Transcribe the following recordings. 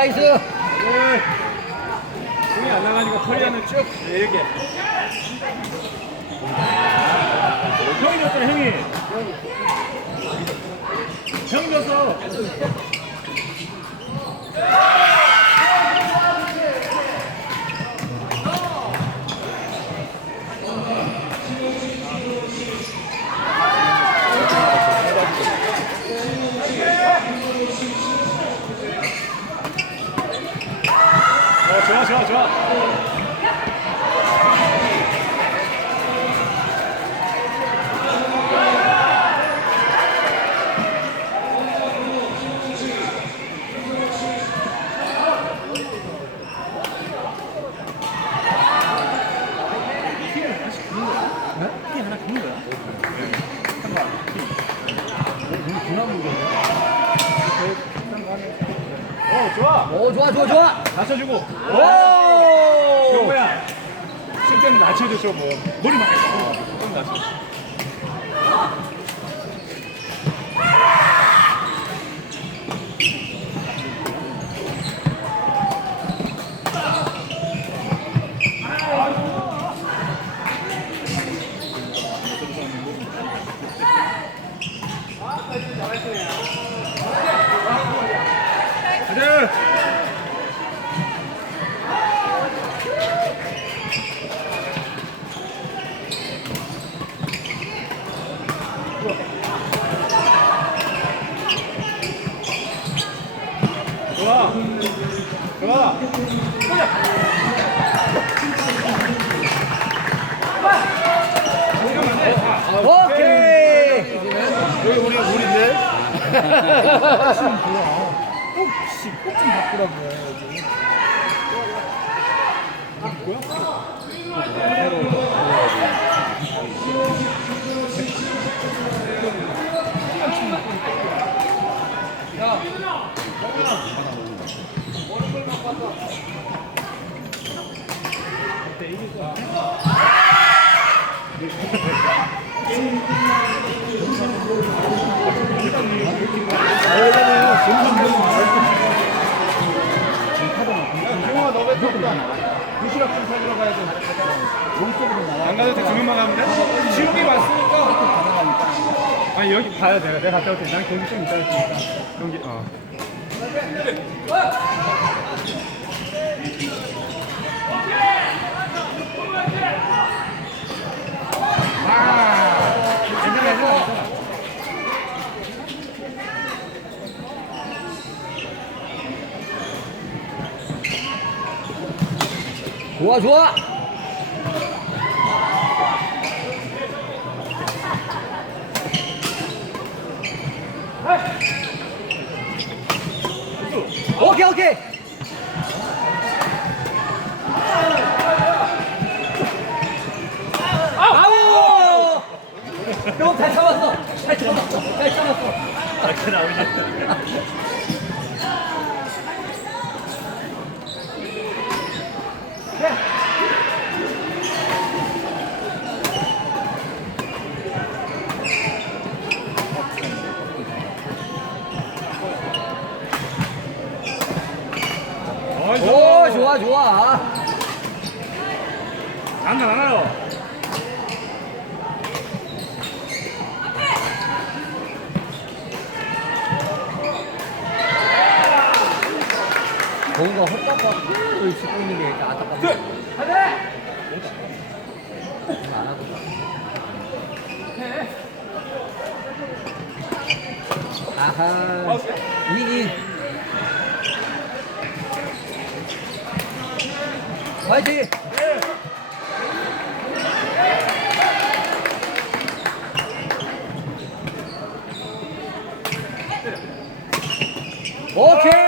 나이스. 네. 공이 안 나가니까 커리어는 쭉 길게. 형이 줬잖아, 형이. 형 줘서. 어, 좋아, 좋아, 좋아. 키 하나 큰 거야? 어, 좋아. 오 좋아 좋아 좋아. 낮춰주고. 오. 요거야. 실제는 낮춰줘, 뭐. 머리만. 어, 좀 낮춰. 가자! 좋아. 좋아. 오케이. 여기 우리 우리인데. 혹시 꼭좀 바꾸라고요 여기. 경 호가 너왜 또 도시락 좀 사주러 가야 돼. 안 가도 돼? 두 명만 가면 돼? 지옥이 왔으니까. 아니 여기 가야 돼. 내가 갔다 올게. 난 거기 좀 있다 했으니까. 여기 어. 아, 괜찮아, 괜찮아. 좋아 좋아. 오케이 오케이. 아우! 너잘 참았어. 잘 참았어. 잘 참았어. 아, 그나오지. 오 좋아 좋아. 안나 나나요. 뭔가 헛다가 을 짚고 있는 게 약간 안타깝네. 안 하고. 아하. 이기. 화이팅! 오케이!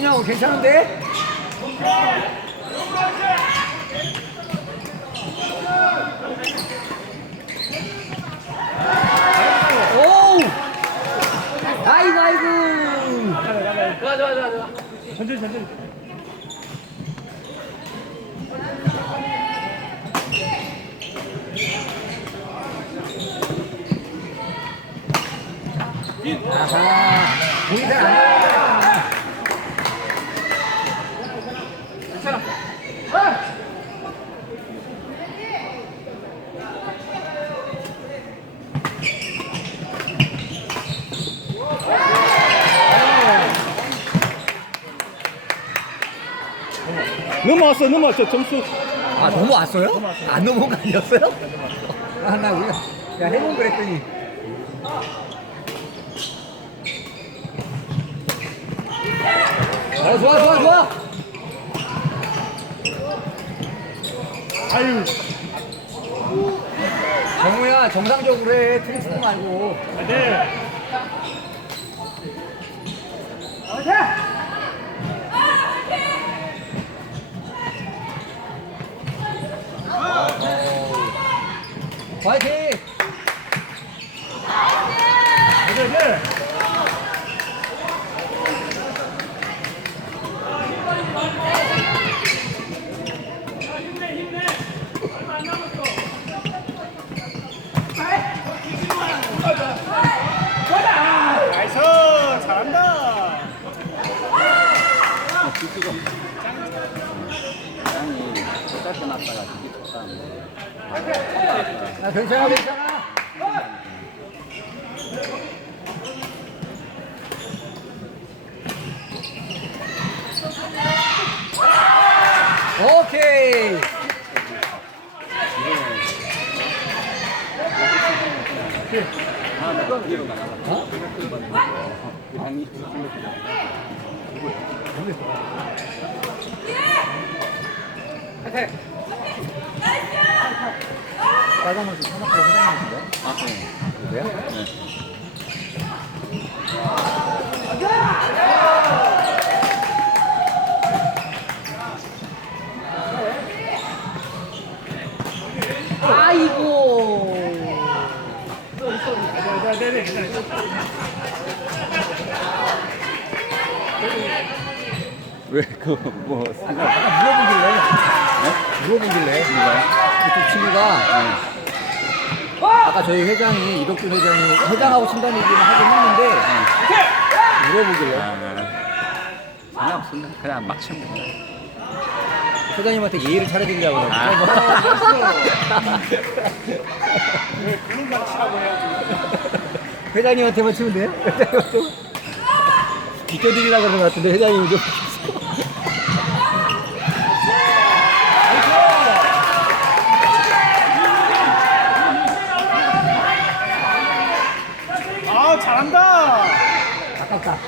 상훈이 형 괜찮은데? 오우! 아이고 아이고! 좋아 좋아 좋아 천천히 천천히. 아하 잘안 넘어왔어 넘어왔어 점수. 아 넘어왔어요? 안 넘어온 거 아니었어요? 아나 우리가 야 해본 그랬더니. 아 좋아 좋아 좋아. 아유. 정우야 정상적으로 해. 쓰지 말고. 네 화이팅 네, 네. 나이스 잘한다 야 괜찮아 괜찮아 오케이 어? 빨간 옷이 생각보다 회장님인데? 아, 네. 그래요? 네. 아이고. 괜찮아요 왜그뭐 아까 물어보길래. 물어보길래. 그쪽 친구가. 아까 저희 회장이, 이덕준 회장이 회장하고 친다는 얘기를 하긴 했는데. 물어보길래. 상관없습니다. 그냥 막 치면 됩니다. 회장님한테 예의를 차려드리려고 그러고. 해야지 회장님한테만 치면 돼요? 회장님한테 비켜드리려고 그러는 것 같은데 회장님이 좀. 아 잘한다 아깝다.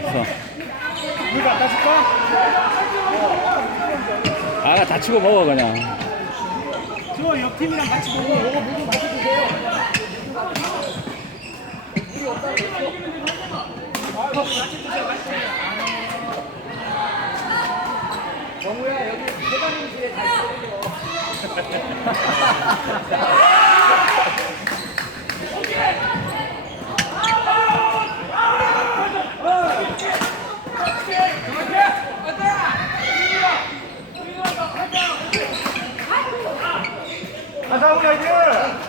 없어. 물 갖다 줄까? 아, 다치고 먹어 그냥. 저 옆팀이랑 같이 보고 이거 물좀 마셔주세요. 정우야 여기 회장님실에 다 있어 사훈 화이팅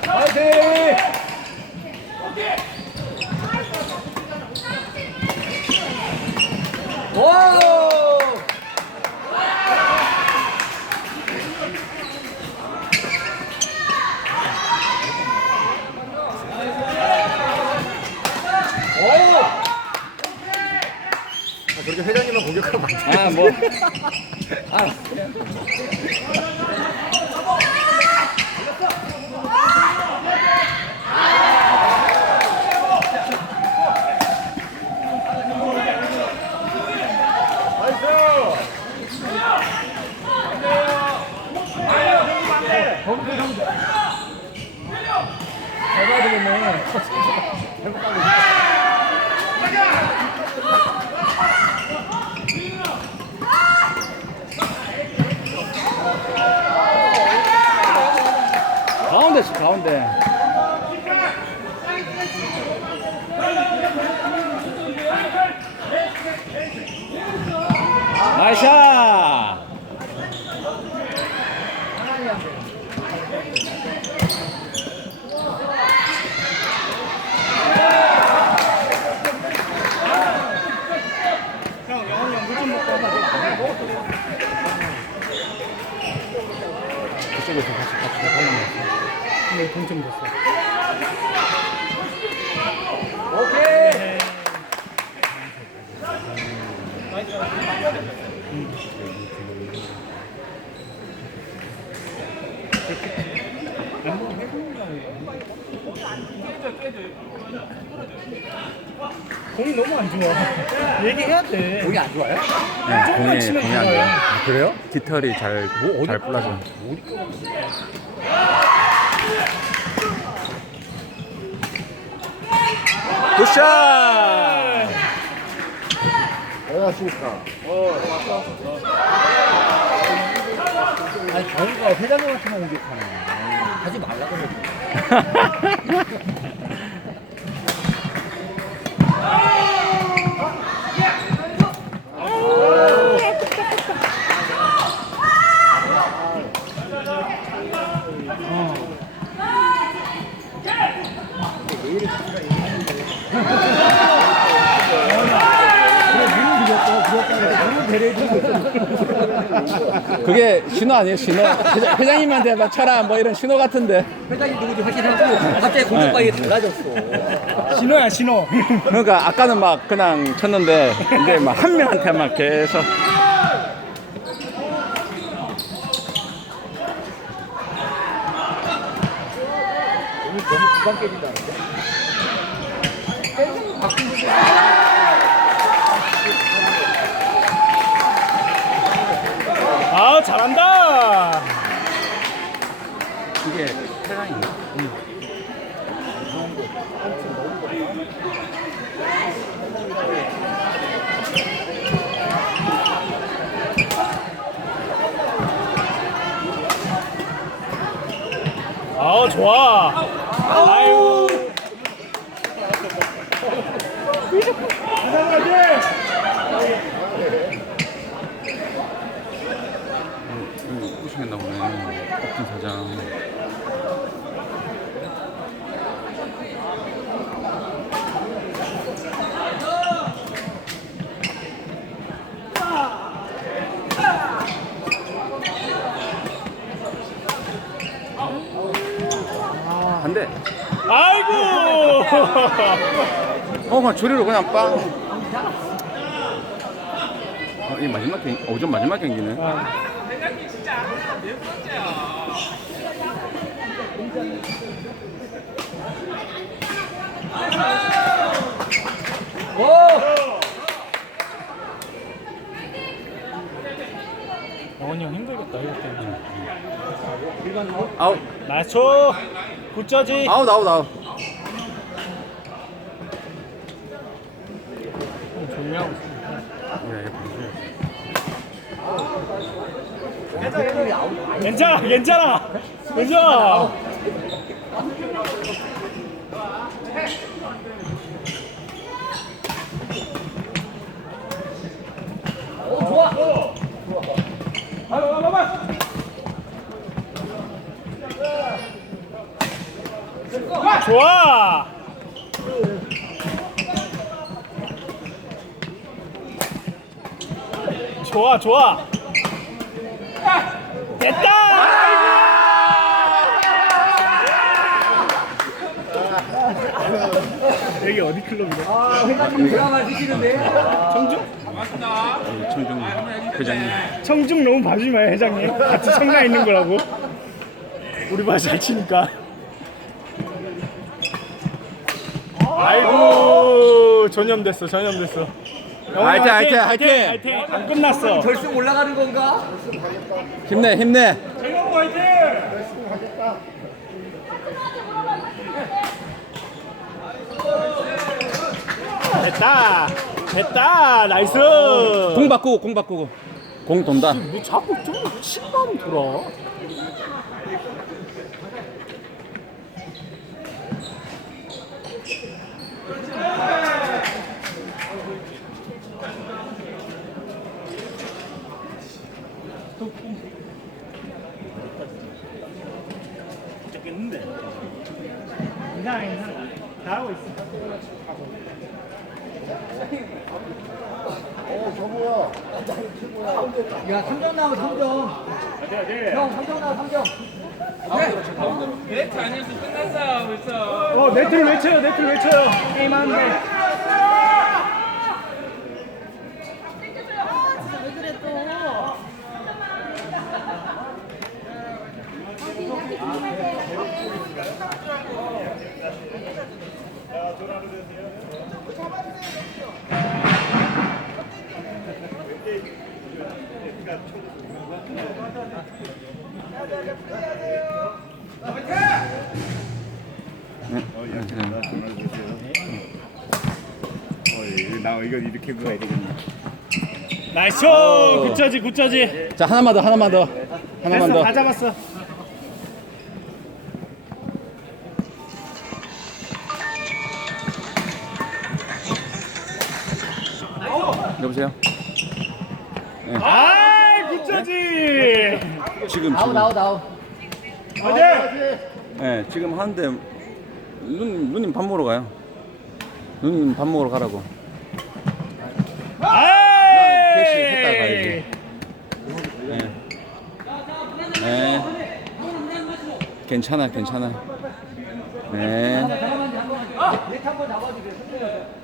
화이팅! 와! 오! 아, 그렇게 회장님만 공격하면 안 돼. 아, 뭐. 아, 잘 봐야 되겠네. 잘못 가고 있어. 그렇지 가운데 나이샤 그쪽에서 같이 같이 하는 근데 동점 됐어. 오케이. 공이 너무 안 좋아. 얘기해야 돼. 공이 안 좋아요? 네, 공이 치면 공이 안 좋아요. 좋아. 아, 그래요? 깃털이 잘, 잘 불러져. 굿샷! 아니 경우가 회장님한테만 공격하네. 하지 말라 그래. 그게 신호 아니에요, 신호? 회장, 회장 님한테 막 쳐라, 뭐 이런 신호 같은데. 회장님 누구지 확인하고 갑자기 공격방이 달라졌어. 신호야 신호. 그러니까 아까는 막 그냥 쳤는데, 이제 막 한 명한테 막 계속. 오늘 너무 구강 깨진다는데? 아 잘한다. 이게 회장인가? 아 좋아. 아유. 우승했나 보네. 옥진 사장. 반대. 아이고. 어, 그냥 조리로 그냥 빵. 어, 이 마지막 경, 오전 마지막 경기네. 영원이 형 힘들겠다 때문에. 아웃, 나이스 초. 굿자지. 아웃, 아웃, 아웃. 조용하고 있어. 방금. 괜찮아 괜찮아 괜찮아. 좋아. 좋아 좋아. 됐다. 여기 어디 클럽이야? 아 회장님 드라마 드시는데? 청중? 우리 청중 회장님. 청중 너무 봐주지 마요 회장님. 같이 청가 있는 거라고. 우리 반잘 치니까. 아이고 전염됐어 전염됐어. 화이팅, 화이팅, 화이팅! 안 끝났어. 결승 올라가는 건가? 힘내, 힘내. 정영구 화이팅! 됐다 됐다. 나이스. 공 바꾸고 공 바꾸고. 공 돈다. 뭐 자꾸 좀 신나면 돌아. 좋겠는데? 이상 이상 하고 있어. 야 3점 나오면 3점 어디 어디 형 3점 나오면 3점 네트 아니었으면 끝났어 벌써. 어. 네트를 외쳐요 네트를 외쳐요. 게임하는데 나 이거 이렇게 가야 되겠네 나이스! 샷! 굿짜지 굿짜지. 자 하나만 더 하나만 더 하나만 됐어 더. 다 잡았어 아이 굿짜지 지금 나오 지금 나오 나오 어디? 예 지금 하는데 누님 누님 밥 먹으러 가요 누님 밥 먹으러 가라고 아이 택시 했다 가야지. 예. 네. 괜찮아 괜찮아 네. 네트 한번 잡아주세요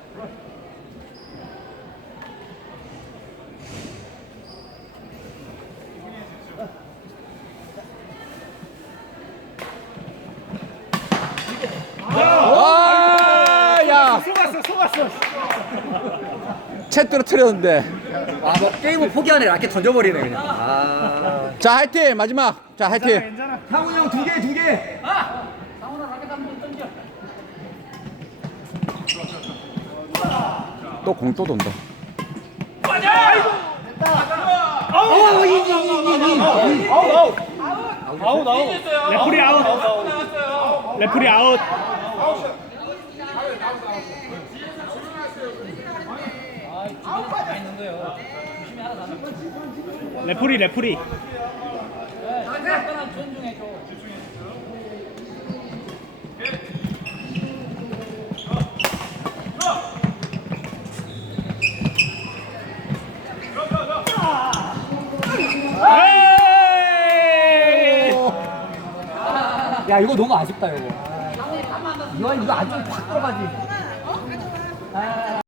채 떨어뜨렸는데 아 뭐 게임을 포기하네 라켓 던져버리네 그냥 아 자 화이팅 마지막 자 화이팅 괜찮아 상훈이 형 두 개 두 개 또 공 또 돈다 아웃 아웃 레프리 아웃 레프리 아웃 레프리 레프리! 야 이거 너무 아쉽다 이거 이거 이거 안쪽에 확 들어가지